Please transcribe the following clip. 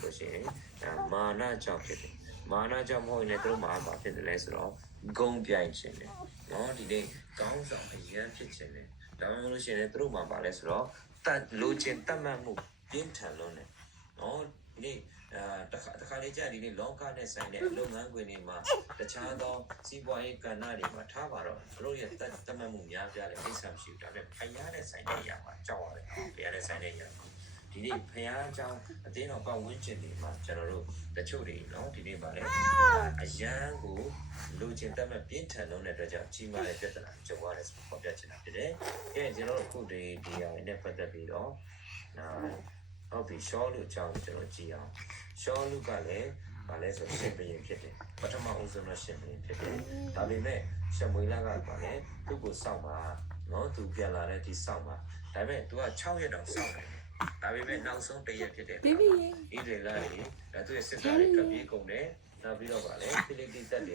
ဆိုလို့ရှိရင်မာနကြောင့်ဖြစ်တယ်မာနကြောင့်မဟုတ်ရင်လည်းသူတို့မှာဘာဖြစ်တယ်လဲဆိုတော့ဂုံပြိုင်ခြင်းတယ်နော်ဒီနေ့ကောင်းဆောင်အရန်ဖြစ်ခြင်းတယ်ဒါမှမဟုတ်လို့ရှိရင်လည်းသူတို့မှာဘာလဲဆိုတော့တတ်လိုချင်တတ်မှတ်မှုပြင်းထန်လုံးတယ်နော်ဒီနေ့တခါလေးကြာဒီနေ့လောကနဲ့ဆိုင်တဲ့လုပ်ငန်းခွင်တွေမှာတခြားသောစီးပွားရေးကဏ္ဍတွေမှာထားပါတော့တို့ရဲ့တတ်မှတ်မှုများပြားတဲ့အိဆာမရှိဘူးဒါပေမဲ့ဖယားနဲ့ဆိုင်တဲ့အရာမှာကြောက်ရတယ်ဖယားနဲ့ဆိုင်တဲ့အရာဒီနေ့ဖယားအကြောင်းအတင်းတော်ပတ်ဝန်းကျင်တွေမှာကျွန်တော်တို့တချို့တွေနော်ဒီနေ့ပါလေအရန်ကိုလူချင်းတတ်မှတ်ပြင်းထန်လုံးတဲ့အတွက်ကြောင့်ကြီးမားတဲ့ပြဿနာကြုံရတယ်ဆိုပေါ်ပြချင်တာဖြစ်တယ်။အဲကျွန်တော်တို့အခုဒီအရာနဲ့ပတ်သက်ပြီးတော့ဟုတ်ပြီရှောလူအကြောင်းကျွန်တော်ကြည့်အောင်ရှောလူကလည်းဗာလဲဆိုရှင်ဘရင်ဖြစ်တယ်ပထမဦးဆုံးတော့ရှင်ဘရင်ဖြစ်တယ်ဒါပေမဲ့ရှမွေလကဗာလဲသူ့ကိုစောင့်ပါနော်သူပြန်လာတဲ့ဒီစောင့်ပါဒါပေမဲ့ तू က6ရက်တောင်စောင့်တယ်ဒါပေမဲ့နောက်ဆုံး1ရက်ဖြစ်တယ်ဣဒေလာကြီးသူ့ရဲ့စစ်သားတွေကပြေးကုန်တယ်နောက်ပြီးတော့ဗာလဲဖိလိပ္ပိတက်တွေ